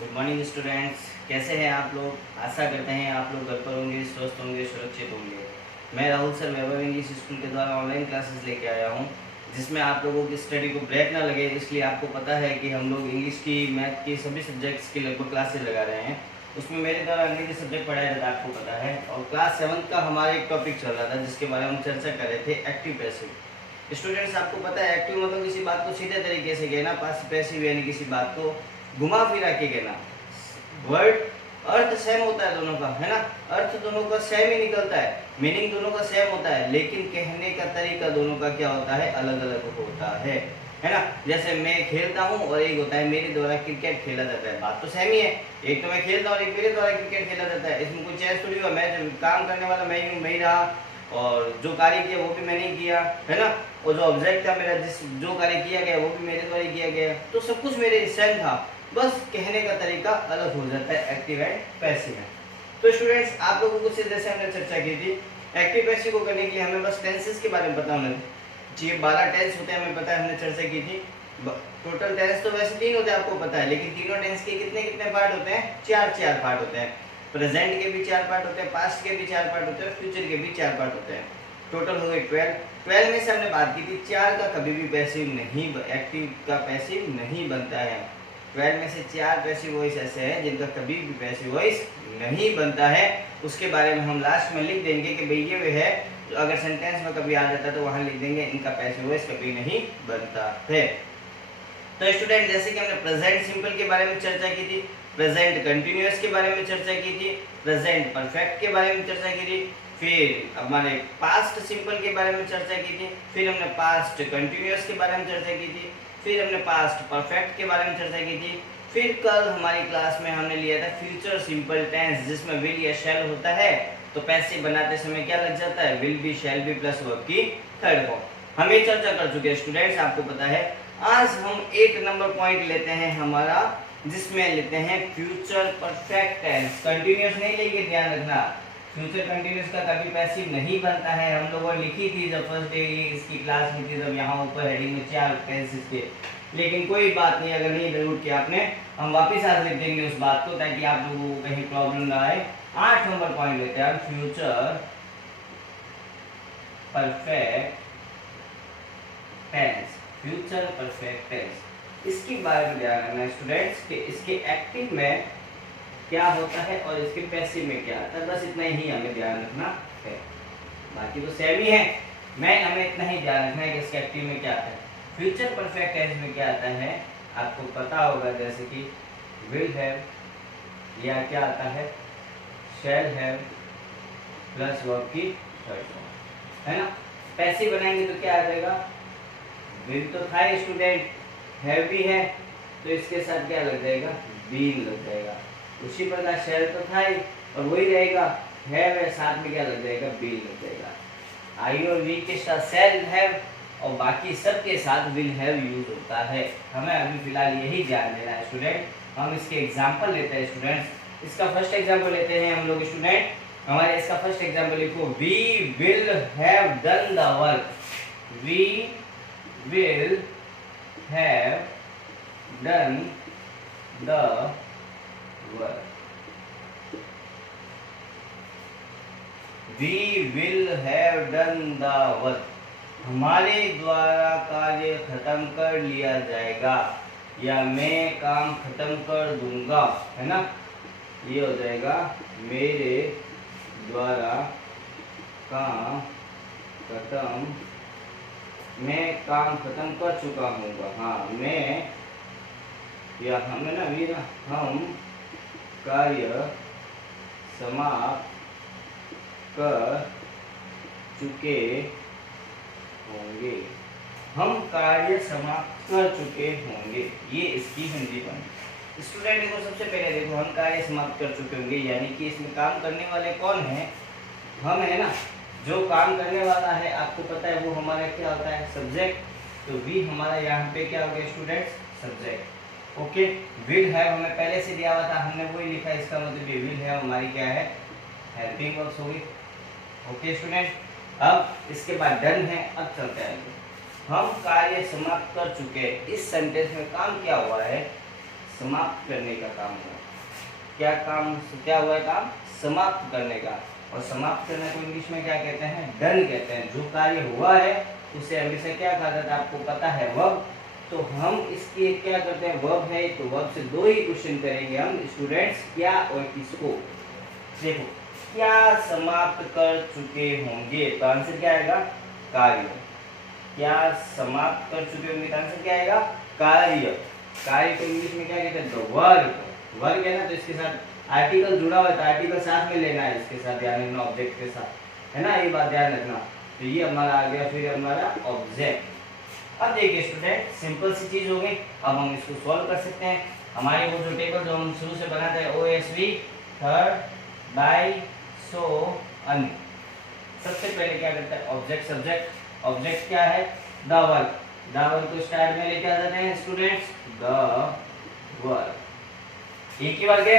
Good morning students, कैसे हैं आप लोग। आशा करते हैं आप लोग घर पर होंगे, स्वस्थ होंगे, सुरक्षित होंगे। मैं राहुल सर वैभव इंग्लिश स्कूल के द्वारा ऑनलाइन क्लासेस लेके आया हूं, जिसमें आप लोगों की स्टडी को ब्रेक ना लगे, इसलिए आपको पता है कि हम लोग इंग्लिश की, मैथ की, सभी सब्जेक्ट्स की लगभग क्लासेस लगा रहे हैं। उसमें मेरे द्वारा अंग्रेजी सब्जेक्ट पढ़ाया जाता है, आपको पता है। और क्लास 7 का हमारा एक टॉपिक चल रहा था जिसके बारे में हम चर्चा कर रहे थे, एक्टिव पैसिव। स्टूडेंट्स, आपको पता है एक्टिव मतलब किसी बात को सीधे तरीके से कहना, पैसिव यानी किसी बात को घुमा फिरा के कहना। वर्ड अर्थ सेम होता है दोनों का, है ना। अर्थ दोनों का सेम ही निकलता है, मीनिंग दोनों का सेम होता है, लेकिन कहने का तरीका दोनों का क्या होता है, अलग अलग होता है ना। जैसे मैं खेलता हूँ और एक होता है मेरे द्वारा क्रिकेट खेला जाता है। बात तो सेम ही है, एक तो मैं खेलता हूँ और एक मेरे द्वारा क्रिकेट खेला जाता है। इसमें कोई चेंज थोड़ी हुआ, मैं जब काम करने वाला मैं ही रहा और जो कार्य किया वो भी मैंने किया, है ना। और जो ऑब्जेक्ट था मेरा, जो कार्य किया गया वो भी मेरे द्वारा किया गया, तो सब कुछ मेरे सेम था, बस कहने का तरीका अलग हो जाता है एक्टिव एंड पैसिव में। तो स्टूडेंट्स, आप लोगों को जैसे हमने चर्चा की थी, एक्टिव पैसिव को करने के लिए हमें बस टेंसेस के बारे में पता होना चाहिए। 12 टेंस होते हैं, हमें पता है, हमने चर्चा की थी। टोटल टेंस तो वैसे 3 होते हैं, आपको पता है, लेकिन तीनों टेंस के कितने कितने पार्ट होते हैं, 4 पार्ट होते हैं। प्रेजेंट के भी 4 पार्ट होते हैं, पास्ट के भी 4 पार्ट होते हैं, फ्यूचर के भी 4 पार्ट होते हैं। टोटल हो गए 12 में से हमने बात की थी 4 का कभी भी पैसिव नहीं, एक्टिव का पैसिव नहीं बनता है। 12 में से 4 पैसिव वॉइस ऐसे हैं जिनका कभी भी पैसिव वॉइस नहीं बनता है। उसके बारे में हम लास्ट में लिख देंगे कि भाई ये है, तो अगर सेंटेंस में कभी आ जाता तो वहां लिख देंगे इनका पैसिव वॉइस कभी नहीं बनता है। तो स्टूडेंट, जैसे कि हमने प्रेजेंट सिंपल के बारे में चर्चा की थी, प्रेजेंट कंटिन्यूअस के बारे में चर्चा की थी, प्रेजेंट परफेक्ट के बारे में चर्चा की थी, फिर हमारे पास्ट सिंपल के बारे में चर्चा की थी, फिर हमने पास्ट कंटिन्यूअस के बारे में चर्चा की थी, फिर हमने पास्ट परफेक्ट के बारे में चर्चा की थी, फिर कल हमारी क्लास में हमने लिया था फ्यूचर सिंपल टेंस, जिसमें विल या शैल होता है। तो पैसिव बनाते समय क्या लग जाता है, will be, shall be plus verb की थर्ड फॉर्म। हम ये चर्चा कर चुके हैं स्टूडेंट्स, आपको पता है। आज हम 1 नंबर पॉइंट लेते हैं हमारा, जिसमें लेते हैं फ्यूचर परफेक्ट टेंस। कंटिन्यूअस नहीं लेंगे, ध्यान रखना, फ्यूचर कंटिन्यूअस का कभी पैसिव नहीं बनता है। हम लोगों ने लिखी थी जब फर्स्ट डे इसकी क्लास में थी, जब यहाँ ऊपर हेडिंग में 4 टेंसेस के, लेकिन कोई बात नहीं, अगर नहीं नोट किया आपने, हम वापस आज लिख देंगे उस बात को, ताकि आप लोगों को कहीं प्रॉब्लम ना आए। 8 नंबर पॉइंट लेते हैं future perfect tense. Future perfect tense, इसके बारे में ध्यान रखना स्टूडेंट्स कि इसके एक्टिव में क्या होता है और इसके पैसिव में क्या आता है, बस इतना ही हमें ध्यान रखना है। बाकी तो सेम ही है, मैं हमें इतना ही ध्यान रखना है कि इसके एक्टिव में क्या आता है। फ्यूचर परफेक्ट टेंस में क्या आता है, आपको पता होगा, जैसे कि विल हैव, या क्या आता है, शैल हैव प्लस वर्ब की थर्ड फॉर्म, है ना। पैसिव बनाएंगे तो क्या आ जाएगा, विल तो था स्टूडेंट, हैव भी है, तो इसके साथ क्या लग जाएगा, बीन लग जाएगा। उसी प्रकार शैल तो था ही और वही रहेगा, हैव है, साथ में क्या लग जाएगा, बीन लग जाएगा। आई और वी के साथ शैल हैव और बाकी सब के साथ विल हैव यूज होता है। हमें अभी फिलहाल यही ध्यान देना है स्टूडेंट। हम इसके एग्जांपल लेते हैं स्टूडेंट्स। इसका फर्स्ट एग्जांपल लेते हैं हम लोग स्टूडेंट। हमारे इसका फर्स्ट एग्जांपल लिखो, we will have done the work. We will have done the work. We will have done the work, हमारे द्वारा कार्य खत्म कर लिया जाएगा, या मैं काम खत्म कर दूंगा, है ना। ये हो जाएगा, मेरे द्वारा काम खत्म, मैं काम खत्म कर चुका हूँ। हाँ, मैं, या हमें ना, भी ना, हम कार्य समाप्त कर चुके होंगे। हम कार्य समाप्त कर चुके होंगे, ये इसकी हिंदी बनी। स्टूडेंट देखो, सबसे पहले देखो, हम कार्य समाप्त कर चुके होंगे, यानी कि इसमें काम करने वाले कौन है, हम, है ना। जो काम करने वाला है आपको पता है वो हमारा क्या होता है, सब्जेक्ट। तो वी हमारा यहाँ पे क्या हो गया students, subject. Okay, will have हमें पहले से दिया हुआ था, हमने वही लिखा, इसका मतलब ये विल हैव हमारी क्या है, हेल्पिंग वर्ब्स होगी। ओके स्टूडेंट, अब इसके बाद डन है। अब चलते हैं, हम कार्य समाप्त कर चुके। इस सेंटेंस में काम क्या हुआ है, समाप्त करने का काम हुआ। क्या काम, क्या हुआ है काम? समाप्त करने का। और समाप्त करने को इंग्लिश में क्या कहते हैं? डन कहते हैं। जो कार्य हुआ है उसे हमेशा क्या कहा जाता है? आपको पता है, वर्ब। तो हम इसके क्या करते हैं? वर्ब है तो वर्ब से दो ही क्वेश्चन करेंगे हम स्टूडेंट्स, क्या और किसको। देखो, क्या समाप्त कर चुके होंगे, तो आंसर क्या आएगा? कार्य। क्या समाप्त कर चुके होंगे, तो आंसर क्या आएगा? कार्य। कार्य को इंग्लिश में क्या कहते हैं? The work. वर्क है ना, तो इसके साथ आर्टिकल जुड़ा हुआ है, तो आर्टिकल साथ में लेना है, इसके साथ ध्यान रखना, ऑब्जेक्ट के साथ, है ना, ये बात ध्यान रखना। तो ये हमारा आ गया फिर हमारा ऑब्जेक्ट। अब देखिए स्टूडेंट, सिंपल सी चीज हो गई। अब हम इसको सॉल्व कर सकते हैं। हमारे वो जो टेबल जो हम शुरू से बनाते हैं, OSV, थर्ड, बाय, सो, अन्य। सबसे पहले क्या करता है? Object subject. ऑब्जेक्ट क्या है? The work. द वर्क को स्टार्ट में लेके आ जाते हैं स्टूडेंट्स, द वर्क। एक ही वर्क है,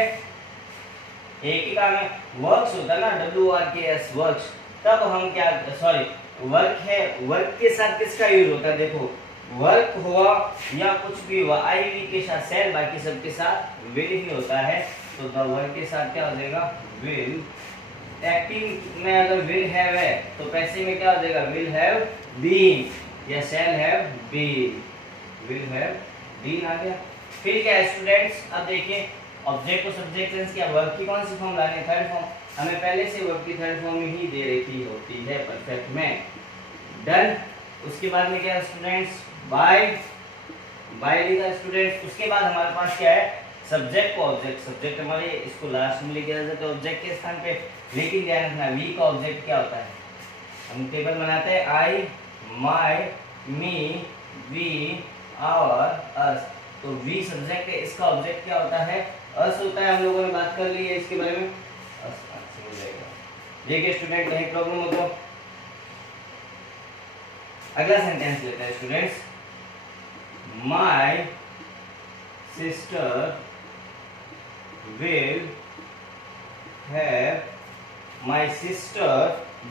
एक ही काम है। वर्क्स होता है ना, WRKS, वर्क्स। तब हम क्या, सॉरी, वर्क है, वर्क के साथ किसका यूज होता है? देखो, वर्क हुआ या कुछ भी हुआ, IV के साथ सेल, बाकी सबके साथ विल ही होता है। तो द वर्क के साथ क्या हो जाएगा? विल। एक्टिंग में अगर विल हैव है तो पैसिव में क्या हो जाएगा? विल हैव बीन, या shall have been. Will have been आ गया। फिर क्या है स्टूडेंट्स? अब देखिए, ऑब्जेक्ट को सब्जेक्ट सेंस किया, वर्ब की कौन सी फॉर्म लानी है? Third form. हमें पहले से वर्ब की थर्ड फॉर्म ही दे रखी होती है परफेक्ट में। डन। उसके बाद में क्या है स्टूडेंट्स? बाय। बाय लिखा स्टूडेंट्स। उसके बाद हमारे पास क्या है? सब्जेक्ट को ऑब्जेक्ट। सब्जेक्ट हमारे इसको लास्ट में लेके आ जाते हैं ऑब्जेक्ट के स्थान पे। लेकिन ध्यान रखना, वी का ऑब्जेक्ट क्या होता है? हम टेबल बनाते हैं, आई, माय, मी, वी, आवर, अस। तो वी सब्जेक्ट है, इसका ऑब्जेक्ट क्या होता है? अस होता है। हम लोगों ने बात कर ली है इसके बारे में। अस हो जाएगा। देखिए स्टूडेंट, कहीं प्रॉब्लम हो तो अगला सेंटेंस लेते हैं students. My sister will have, my sister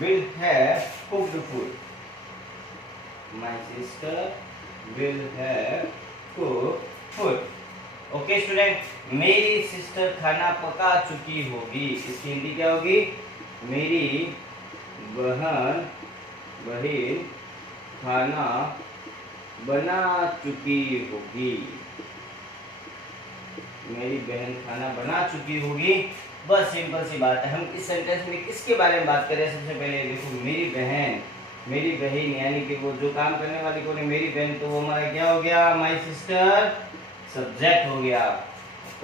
will have cooked food. My sister will have cooked food. Okay student, मेरी सिस्टर खाना पका चुकी होगी। इसकी हिंदी क्या होगी? मेरी बहन खाना बना चुकी होगी। मेरी बहन खाना बना चुकी होगी। बस सिंपल सी बात है। हम इस सेंटेंस में किसके बारे में बात कर रहे हैं? सबसे पहले देखो, मेरी बहन, मेरी बहन, यानी कि वो जो काम करने वाली कौन है? मेरी बहन। तो वो हमारा क्या हो गया? माय सिस्टर सब्जेक्ट हो गया।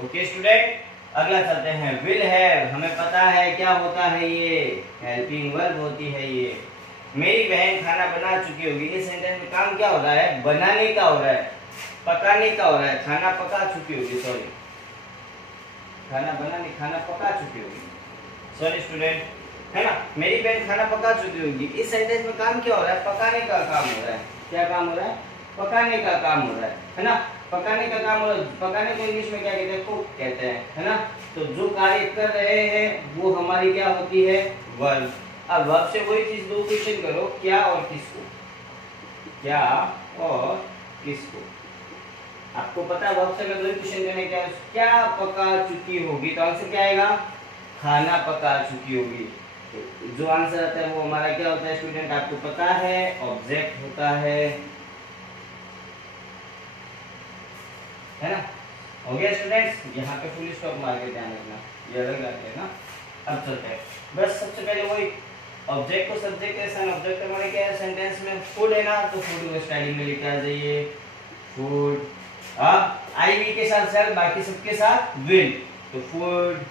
ओके स्टूडेंट, अगला चलते हैं। विल हैव, हमें पता है क्या होता है? ये हेल्पिंग वर्ब होती है। ये मेरी बहन खाना बना चुकी होगी। इस सेंटेंस में काम क्या हो रहा है? बनाने का हो रहा है, पकाने का हो रहा है। खाना पका चुकी होगी, सॉरी, खाना बनाने, खाना पका चुकी होगी, सॉरी स्टूडेंट, है ना। मेरी बहन खाना पका चुकी होगी। इस सेंटेंस में काम क्या हो रहा है? पकाने का काम हो रहा है। क्या काम हो रहा है? पकाने का काम हो रहा है ना। पकाने का काम हो रहा है। पकाने को इंग्लिश में क्या कहते हैं? कुक कहते हैं, है ना। तो जो कार्य कर रहे हैं वो हमारी क्या होती है? वर्ब। अब वर्ब से वही चीज दो क्वेश्चन करो, क्या और किसको। क्या और किसको। आपको पता है वर्ब से अगर दो क्वेश्चन करने क्या, क्या पका चुकी होगी, तो आंसर क्या आएगा? खाना पका चुकी होगी। तो जो आंसर आता है वो हमारा क्या होता है स्टूडेंट? आपको पता है, ऑब्जेक्ट होता है ना। हो गया स्टूडेंट्स, यहाँ पे फुल स्टॉप मार के ध्यान रखना, ये अलग आते हैं ना। अब चलते हैं, बस सबसे पहले वही ऑब्जेक्ट को सब्जेक्ट के साथ, ऑब्जेक्ट हमारे क्या है सेंटेंस में? फूड है ना, तो फूड को स्टार्टिंग में लेके आ जाइए, फूड। अब आईवी के साथ सेल, बाकी सबके साथ विल, तो food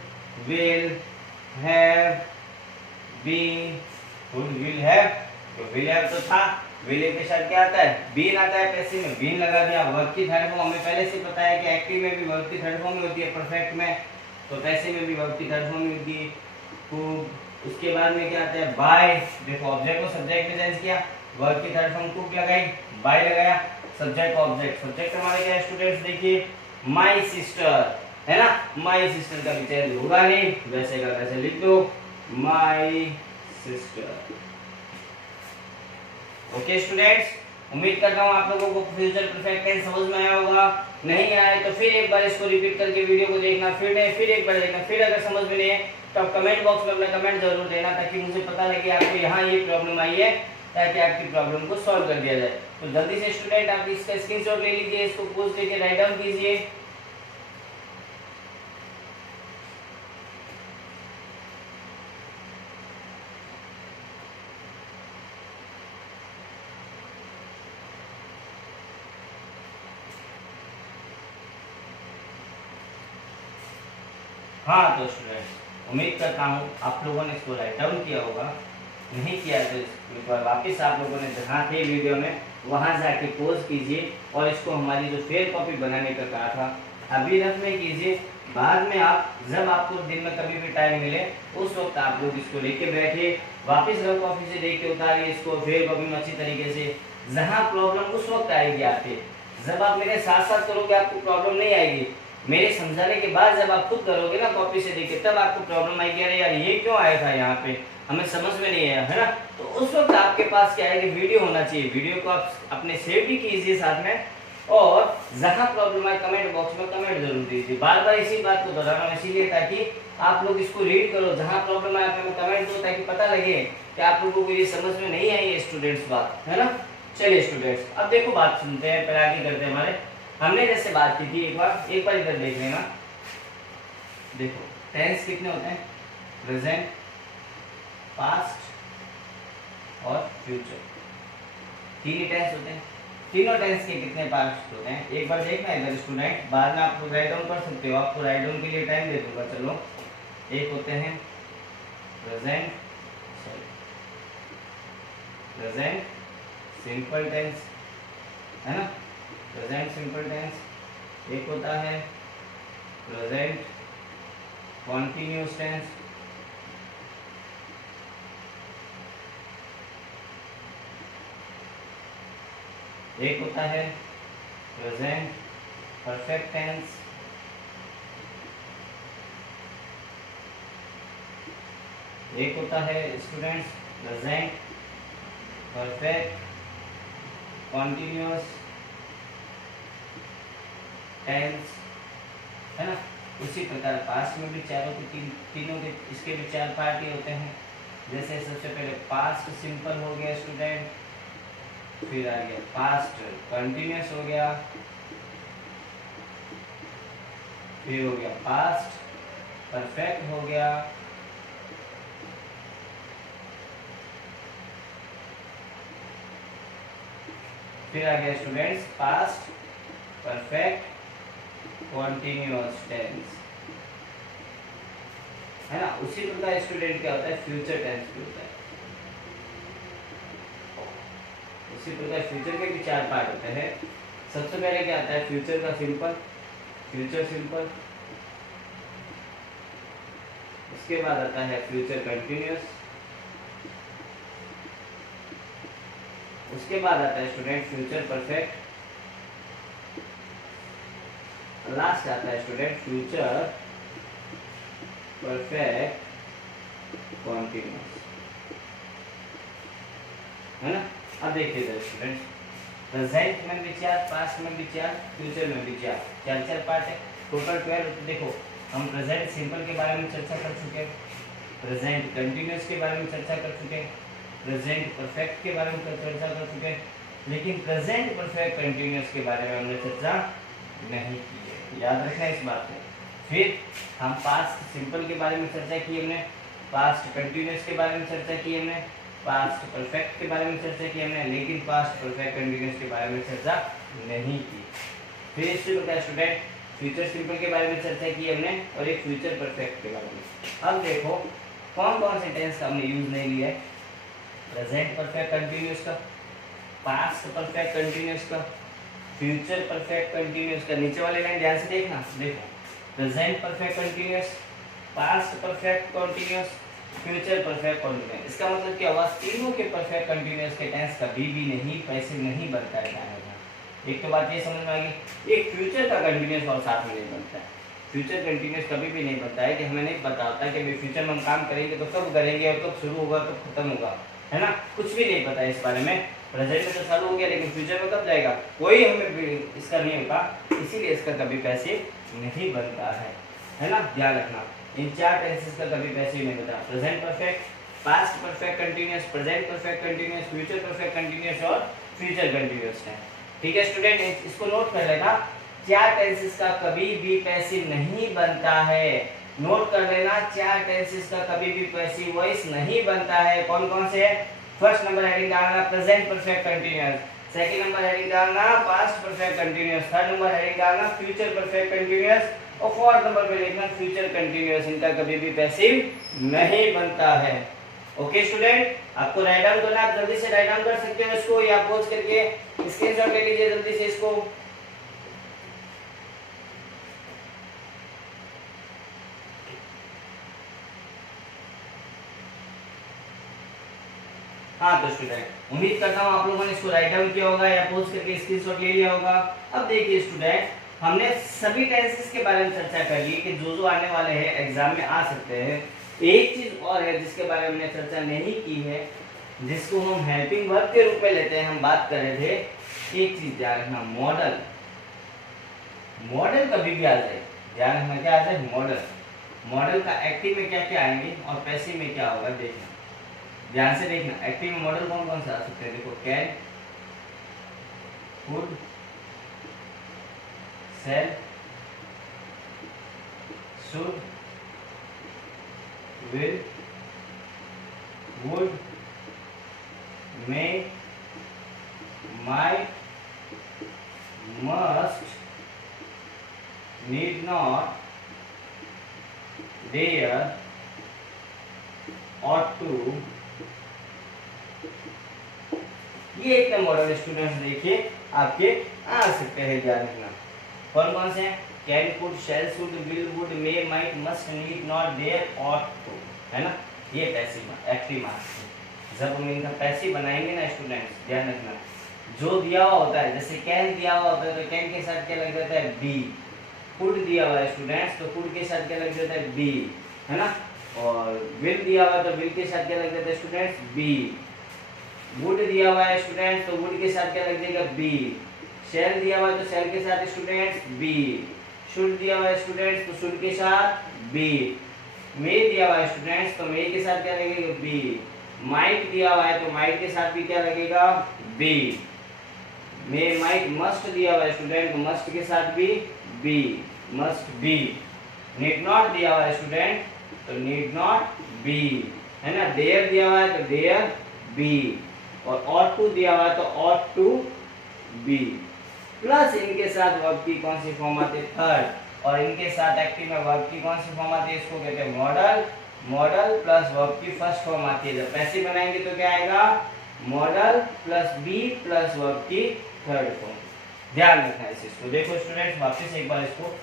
will have been, food will have, तो विल हैव तो था, विल के साथ क्या आता है? बीन आता है, पैसिव में बीन लगा दिया। वर्ब की थर्ड फॉर्म हमें पहले से पता है कि एक्टिव में भी वर्ब की थर्ड फॉर्म होती है, परफेक्ट में, तो पैसिव में भी वर्ब की थर्ड फॉर्म होती है, कुक। उसके बाद में क्या आता है? बाय। देखो ऑब्जेक्ट को सब्जेक्ट में चेंज किया, वर्ब की थर्ड फॉर्म कुक लगाई, बाय लगाया, सब्जेक्ट ऑब्जेक्ट। सब्जेक्ट हमारे क्या है स्टूडेंट्स? देखिए माय सिस्टर, है ना। माय सिस्टर का भी चेंज होगा नहीं, वैसे का वैसे लिख दो, माय सिस्टर। ओके स्टूडेंट्स, उम्मीद करता हूँ आप लोगों को फ्यूचर परफेक्ट टेंस समझ में आया होगा। नहीं आया तो फिर एक बार इसको रिपीट करके वीडियो को देखना, फिर एक बार देखना, फिर अगर समझ में नहीं है तो आप कमेंट बॉक्स में अपना कमेंट जरूर देना, ताकि मुझे पता लगे आपको यहाँ ये प्रॉब्लम आई है, ताकि आपकी प्रॉब्लम को सॉल्व कर दिया जाए। तो जल्दी से स्टूडेंट आप इसका स्क्रीनशॉट ले लीजिए, इसको पोस्ट करके राइट डाउन कीजिए। हाँ तो स्टूडेंट उम्मीद करता हूँ आप लोगों ने इसको राइट डाउन किया होगा। नहीं किया तो एक बार वापस आप लोगों ने जहाँ थे वीडियो में वहाँ जाके पॉज कीजिए और इसको हमारी जो फेयर कॉपी बनाने का कहा था अभी रफ में कीजिए। बाद में आप जब आपको दिन में कभी भी टाइम मिले उस वक्त आप लोग इसको लेके बैठिए, वापस रफ कॉपी से देख के उतारिए इसको फेयर कॉपी में अच्छी तरीके से। जहाँ प्रॉब्लम उस वक्त आएगी आपके, जब आप मेरे साथ साथ करोगे आपको प्रॉब्लम नहीं आएगी, मेरे समझाने के बाद जब आप खुद करोगे ना कॉपी से देख के, तब आपको प्रॉब्लम आएगी, अरे यार ये क्यों आया था यहाँ पे, हमें समझ में नहीं आया, है ना। तो उस वक्त आपके पास क्या है कि वीडियो होना चाहिए, वीडियो को आप अपने सेव भी कीजिए साथ में, और जहां प्रॉब्लम है कमेंट बॉक्स में कमेंट जरूर दीजिए। बार बार इसी बात को दोहरा रहा हूँ इसीलिए ताकि आप लोग इसको रीड करो, जहां प्रॉब्लम है आप कमेंट दो, ताकि पता लगे कि आप लोगों को ये समझ में नहीं आई है स्टूडेंट्स बात, है ना। चलिए स्टूडेंट्स अब देखो बात सुनते हैं, पहले आगे करते हैं। हमारे हमने जैसे बात की थी, एक बार इधर देख लेना। देखो टेंस कितने होते हैं, प्रेजेंट, पास्ट और फ्यूचर, तीन ही टेंस होते हैं। तीनों टेंस के कितने पार्ट्स होते हैं एक बार देखना इधर स्टूडेंट, बाद में आप लोग राइट डाउन कर सकते हो, आपको राइट डाउन के लिए टाइम दे दूंगा। चलो एक होते हैं प्रेजेंट सिंपल टेंस, है ना, प्रेजेंट सिंपल टेंस। एक होता है प्रेजेंट कॉन्टिन्यूअस टेंस, एक होता है प्रेजेंट परफेक्ट टेंस, एक होता है students present perfect continuous tense, है ना। उसी प्रकार पास्ट में भी चारों के तीनों के इसके भी चार पार्ट ही होते हैं। जैसे सबसे पहले पास्ट सिंपल हो गया स्टूडेंट, फिर आ गया पास्ट कंटिन्यूअस हो गया, फिर हो गया पास्ट परफेक्ट हो गया, फिर आ गया students past perfect continuous tense, है ना। उसी प्रकार स्टूडेंट क्या होता है फ्यूचर टेंस भी होता है। इसी प्रकार फ्यूचर के भी चार पार्ट होते हैं। सबसे पहले क्या आता है फ्यूचर का सिंपल, फ्यूचर सिंपल, उसके बाद आता है फ्यूचर कंटिन्यूअस, उसके बाद आता है स्टूडेंट फ्यूचर परफेक्ट, लास्ट आता है स्टूडेंट फ्यूचर परफेक्ट कॉन्टिन्यूअस, है ना। अब देखिए इधर स्टूडेंट, प्रेजेंट में भी चार, पास्ट में भी चार, फ्यूचर में भी चार, चार चार पार्ट है, टोटल 12। देखो हम प्रेजेंट सिंपल के बारे में चर्चा कर चुके हैं, प्रेजेंट कंटिन्यूअस के बारे में चर्चा कर चुके हैं, प्रेजेंट परफेक्ट के बारे में चर्चा कर चुके हैं, लेकिन प्रेजेंट परफेक्ट कंटिन्यूअस के बारे में हमने चर्चा नहीं की है, याद रखना इस बात को। फिर हम पास्ट सिंपल के बारे में चर्चा की हमने, पास्ट कंटिन्यूअस के बारे में चर्चा की हमने, पास्ट परफेक्ट के बारे में चर्चा की हमने, लेकिन पास्ट परफेक्ट कंटिन्यूअस के बारे में चर्चा नहीं की। फिर इसी प्रकार स्टूडेंट फ्यूचर सिंपल के बारे में चर्चा की हमने और एक फ्यूचर परफेक्ट के बारे में। अब देखो कौन कौन से टेंस का हमने यूज नहीं लिया है, प्रेजेंट परफेक्ट कंटिन्यूअस का, पास्ट परफेक्ट कंटिन्यूअस का, फ्यूचर परफेक्ट कंटिन्यूअस का। नीचे वाले लाइन ध्यान से देखना, देखो present perfect continuous, past perfect continuous, future perfect continuous. इसका मतलब क्या हुआ, तीनों के परफेक्ट कंटिन्यूअस के टेंस कभी भी नहीं पैसिव नहीं बनता है। एक तो बात ये समझ में आ गई, एक फ्यूचर का कंटिन्यूअस और साथ में नहीं बनता है। फ्यूचर कंटिन्यूअस कभी भी नहीं बनता है कि हमें नहीं पता होता कि भाई फ्यूचर में हम काम करेंगे तो कब करेंगे और कब शुरू होगा कब खत्म होगा, है ना, कुछ भी नहीं पता है इस बारे में। प्रेजेंट में तो चालू हो गया, लेकिन फ्यूचर में कब जाएगा, कोई हमें इसका नहीं होता, इसीलिए इसका कभी पैसिव नहीं बनता है ना, ध्यान रखना। इन 4 टेंसेस का कभी पैसिव नहीं बनता, present perfect, past perfect continuous, present perfect continuous, future perfect continuous और फ्यूचर कंटीन्यूअस है। ठीक है स्टूडेंट, इसको नोट कर लेना, 4 टेंसेस का कभी भी पैसिव नहीं बनता है। नोट कर लेना, 4 टेंसेस का कभी भी पैसिव वॉइस नहीं बनता है। कौन कौन से है? फर्स्ट नंबर हेडिंग डालना present perfect continuous, second number heading डालना past perfect continuous, third number heading डालना फ्यूचर परफेक्ट कंटीन्यूअस और फोर्थ नंबर पे लिखना फ्यूचर कंटीन्यूअस। इनका कभी भी पैसिव नहीं बनता है। ओके स्टूडेंट, आपको राइट डाउन करना, आप जल्दी से राइट डाउन कर सकते हो इसको, या पॉज करके स्क्रीनशॉट ले लीजिए जल्दी से इसको। हाँ तो स्टूडेंट उम्मीद करता हूँ आप लोगों ने इसको राइट डाउन किया होगा या पोस्ट करके स्क्रीनशॉट ले लिया होगा। अब देखिए स्टूडेंट, हमने सभी टेंसेस के बारे में चर्चा कर ली कि जो आने वाले हैं एग्जाम में आ सकते हैं। एक चीज और है जिसके बारे में हमने चर्चा नहीं की है, जिसको हम हेल्पिंग वर्ब के रूप में लेते हैं, हम बात कर रहे थे। एक चीज ध्यान रखना, मॉडल, मॉडल कभी भी आ जाए, ध्यान रखना क्या आ जाए, मॉडल। मॉडल का एक्टिव में क्या क्या आएंगे और पैसिव में क्या होगा देखना, ध्यान से देखना। एक्टिव में मॉडल कौन कौन से आ सकते हैं, देखो can, could, shall, should, will, would, may, might, must, need not, dare, ought to, ये एक मॉडल स्टूडेंट्स देखिए आपके आ सकते हैं, ध्यान रखना। कौन कौन से हैं? Can, could, shall, should, will, would, may, might, must, need, not, dare, ought to, है ना। ये पैसिव एक्टिव मार्क्स है। जब हम इनका पैसिव बनाएंगे ना स्टूडेंट्स, ध्यान रखना, जो दिया हुआ होता है, जैसे कैन दिया हुआ होता है तो कैन के साथ क्या लग जाता है, बी। कुड दिया हुआ है स्टूडेंट्स तो कुड के साथ क्या लग जाता है, बी, है ना। और विल दिया हुआ है तो विल के साथ क्या लग जाता है स्टूडेंट्स, बी। वुड दिया हुआ है स्टूडेंट्स तो वुड के साथ क्या लग जाएगा, बी। शैल दिया हुआ है तो शैल के साथ स्टूडेंट्स बी। शुड दिया हुआ है स्टूडेंट्स तो शुड के साथ बी। मे दिया हुआ है स्टूडेंट्स तो मे के साथ क्या लगेगा, बी। माइट दिया हुआ है तो माइट के साथ भी क्या लगेगा, बी। मे माइट मस्ट दिया हुआ है स्टूडेंट तो मस्ट के साथ भी be, must be. Need not दिया हुआ है स्टूडेंट तो नीड नॉट बी, है ना। डेयर दिया हुआ है तो डेयर बी, और ought to दिया हुआ है तो ought to be। प्लस इनके साथ वर्ब की कौन सी फॉर्म आती है, थर्ड, और इनके साथ एक्टिव में वर्ब की कौन सी फॉर्म आती है, इसको कहते हैं मॉडल। मॉडल प्लस वर्ब की फर्स्ट फॉर्म आती है। जब पैसिव बनाएंगे तो क्या आएगा, modal plus be plus verb की थर्ड फॉर्म। ध्यान रखना इस चीज को। देखो स्टूडेंट्स वापस एक बार इसको,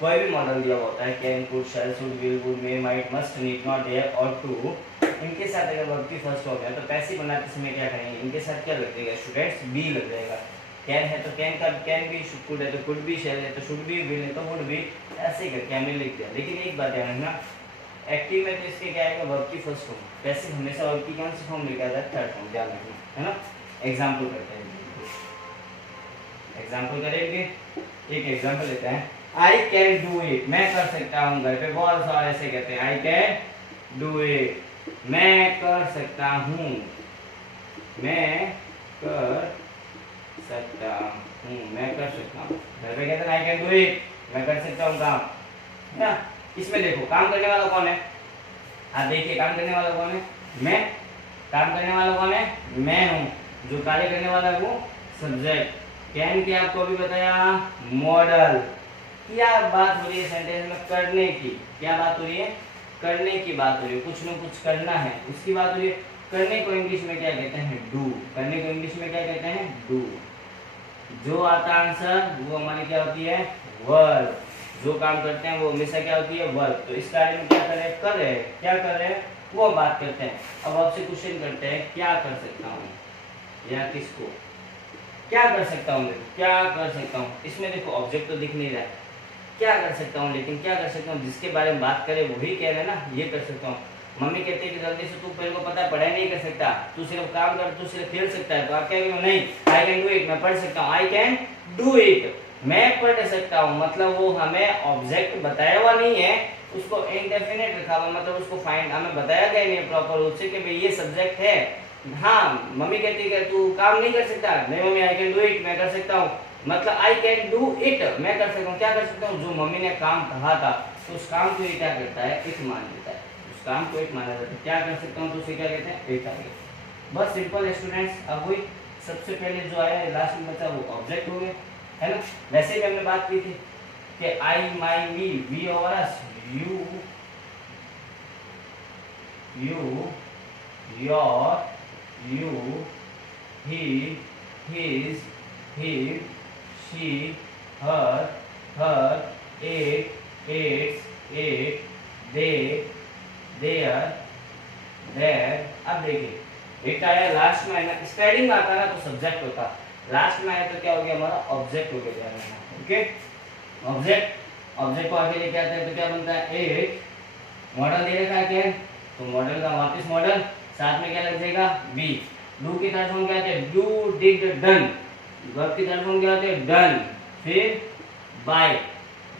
कोई भी मॉडल दिया होता है, can, could, shall, should, will, would, may, might, must, need not, dare, ought to, इनके साथ अगर वर्ब की फर्स्ट हो गया तो पैसिव बनाते समय क्या करेंगे, इनके साथ क्या लग जाएगा स्टूडेंट्स, बी लग जाएगा। कैन है तो कैन का कैन भी, कुड है तो कुड भी, शैल है तो शुड भी, विल है तो वुड भी, ऐसे करके हमने लिख दिया। लेकिन एक बात ध्यान रखना, एक्टिव में तो इसके क्या आएगा, वर्ब की फर्स्ट फॉर्म। पैसिव हमेशा वर्ब की कौन सी फॉर्म लेकर आता है, थर्ड फॉर्म, ध्यान रखना, है ना। एग्जाम्पल करते हैं, एग्जाम्पल करेंगे। एक एग्जाम्पल लेते हैं, आई कैन डू इट, मैं कर सकता हूँ। घर पे बहुत सारे ऐसे कहते हैं, आई कैन डू इट, मैं कर सकता हूँ, मैं कर सकता हूँ, मैं कर सकता हूँ। घर पे कहते हैं आई कैन डू इट, मैं कर सकता हूँ काम, है ना। इसमें देखो काम करने वाला कौन है, आप देखिए काम करने वाला कौन है, मैं। काम करने वाला कौन है, मैं हूँ। जो कार्य करने वाला है वो सब्जेक्ट। कैन की आपको अभी बताया, मॉडल। क्या बात हो रही है सेंटेंस में, करने की। क्या बात हो रही है, करने की बात हो रही है, कुछ न कुछ करना है उसकी बात हो रही है। करने को इंग्लिश में क्या कहते हैं, डू। करने को इंग्लिश में क्या कहते हैं, डू। जो आता आंसर वो हमारी क्या होती है, वर्ब। जो काम करते हैं वो हमेशा क्या होती है, वर्ब। तो इस कार्य में क्या कर रहे हैं, कर रहे हैं, क्या कर रहे हैं, वो बात करते हैं। अब आपसे क्वेश्चन करते हैं, क्या कर सकता हूँ, या किसको क्या कर सकता हूँ, क्या कर सकता हूँ। इसमें देखो ऑब्जेक्ट तो दिख नहीं रहा है, क्या कर सकता हूँ, लेकिन क्या कर सकता हूँ जिसके बारे में बात करें वही कह रहे हैं ना, ये कर सकता हूँ। मम्मी कहती है कि जल्दी से तू मेरे को पता है पढ़ाई नहीं कर सकता, तू सिर्फ काम कर, तू सिर्फ खेल सकता है, तो आप क्या कहेंगे नहीं, आई कैन डू इट, मैं पढ़ सकता हूँ, आई कैन डू इट, मैं पढ़ सकता हूँ। मतलब वो हमें ऑब्जेक्ट बताया हुआ नहीं है, उसको इनडेफिनेट रखा हुआ, मतलब उसको फाइंड हमें बताया गया नहीं प्रॉपर रूप से कि भाई ये सब्जेक्ट है। हाँ, मम्मी कहती है तू काम नहीं कर सकता, नहीं mummy I can do it, मैं कर सकता हूँ, मतलब आई कैन डू इट, मैं कर सकता हूँ, क्या कर सकता हूँ, जो मम्मी ने काम कहा था तो उस काम को ये क्या करता है, इट मान लेता है, उस काम को इट माना जाता है, क्या कर सकता हूँ तो उसे क्या कहते हैं, इट आ गया। बस सिंपल है स्टूडेंट्स। अब वही सबसे पहले जो आया लास्ट में बचा वो ऑब्जेक्ट हो गया, है ना। वैसे भी हमने बात की थी कि आई माई मी, वी और us, you your, you, he, his, him, she, her, it, its, they, their, their। अब देखिए एक आया लास्ट में है ना, स्पेलिंग में आता ना तो सब्जेक्ट होता, लास्ट में आया तो क्या हो गया हमारा ऑब्जेक्ट हो गया। ओके, ऑब्जेक्ट को आगे लेके आते हैं तो क्या बनता है, एक मॉडल दे रखा है क्या, तो मॉडल का वापस मॉडल, साथ में क्या लग जाएगा बी। डू की थर्ड फॉर्म क्या आते हैं, डू डिड डन। वर्ब की थर्ड फॉर्म क्या आते हैं, डन, फिर बाय,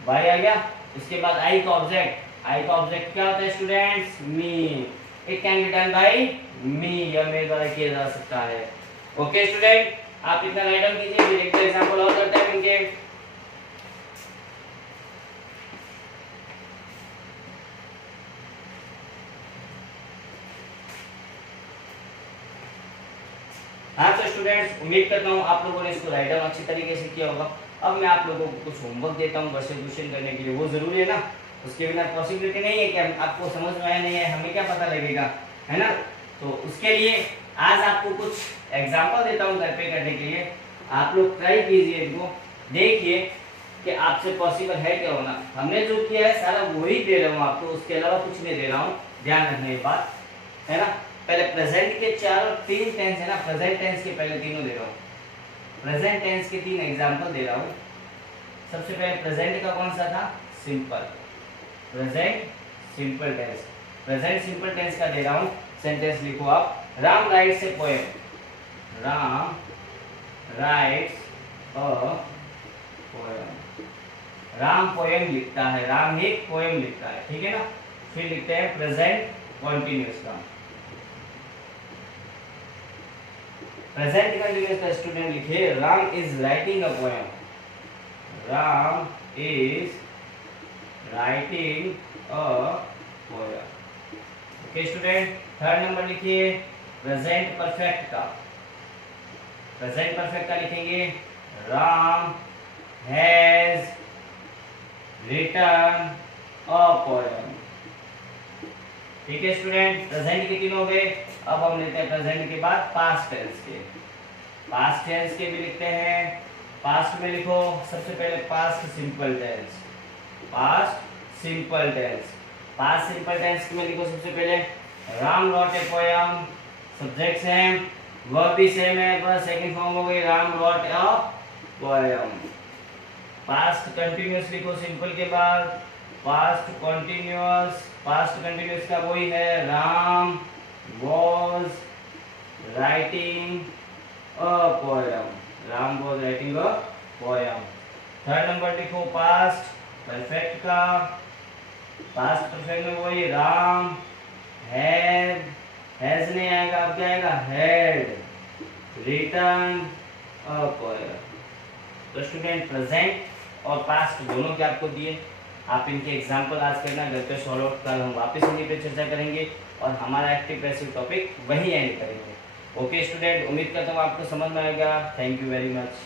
बाय आ गया। इसके बाद आई का ऑब्जेक्ट, आई का ऑब्जेक्ट क्या होता है students, me, it can be done by me, या मेरे द्वारा किया जा सकता है। ओके स्टूडेंट, आप इतना राइट डाउन कीजिए, फिर एक एग्जांपल और करते हैं इनके। हाँ तो स्टूडेंट्स, उम्मीद करता हूँ आप लोगों ने इसको राइट डाउन अच्छी तरीके से किया होगा। अब मैं आप लोगों को कुछ होमवर्क देता हूँ वर्सेस क्वेश्चन करने के लिए, वो जरूरी है ना, उसके बिना पॉसिबिलिटी नहीं है कि आपको समझ में आया नहीं है, हमें क्या पता लगेगा, है ना। तो उसके लिए आज आपको कुछ एग्जाम्पल देता हूँ घर पे करने के लिए, आप लोग ट्राई कीजिए इनको, देखिए कि आपसे पॉसिबल है क्या होना। हमने जो किया है सारा वही दे रहा हूँ आपको, उसके अलावा कुछ नहीं दे रहा हूँ, ध्यान रखना ये बात, है ना। पहले प्रेजेंट के 4 और 3 टेंस है ना, प्रेजेंट टेंस के पहले तीनों दे रहा हूँ, प्रेजेंट टेंस के 3 एग्जांपल दे रहा हूँ। सबसे पहले प्रेजेंट का कौन सा था, simple, present simple tense, present simple tense का दे रहा हूँ। सेंटेंस लिखो आप, Ram writes a poem, Ram writes a poem, Ram poem लिखता है, राम एक पोएम लिखता है, ठीक है ना। फिर लिखते हैं प्रेजेंट कॉन्टिन्यूअस का, प्रेजेंट कंटिन्यूअस का स्टूडेंट लिखे Ram is writing a poem, Ram is writing a poem. Okay student, third number लिखिए प्रेजेंट परफेक्ट का, प्रेजेंट परफेक्ट का लिखेंगे Ram has written a poem, ठीक है स्टूडेंट। प्रेजेंट के 3 हो गए। अब हम लेते हैं प्रेजेंट के बाद पास्ट टेंस के, पास्ट टेंस के भी लिखते हैं। पास्ट में लिखो सबसे पहले past simple tense, past simple tense, past simple tense में लिखो सबसे पहले Ram wrote a poem, subject same, verb भी सेम है, बस सेकंड फॉर्म हो गई Ram wrote a poem. Past continuous लिखो सिंपल के बाद, पास्ट कंटिन्यूअस, पास्ट कंटिन्यूअस का वही है Ram was writing a poem, Ram was writing a poem। Third number लिखो पास्ट परफेक्ट का, पास्ट परफेक्ट में वही राम हैड, हैज नहीं आएगा, अब क्या आएगा हैड रिटन अ पोएम। तो स्टूडेंट प्रेजेंट और पास्ट दोनों के आपको दिए, आप इनके एग्जाम्पल आज करना, घर पे सॉल्व आउट, कल हम वापस इन्हीं पे चर्चा करेंगे और हमारा एक्टिव पैसिव टॉपिक वही एंड करेंगे। ओके स्टूडेंट, उम्मीद करता हूँ आपको समझ में आएगा। Thank you very much.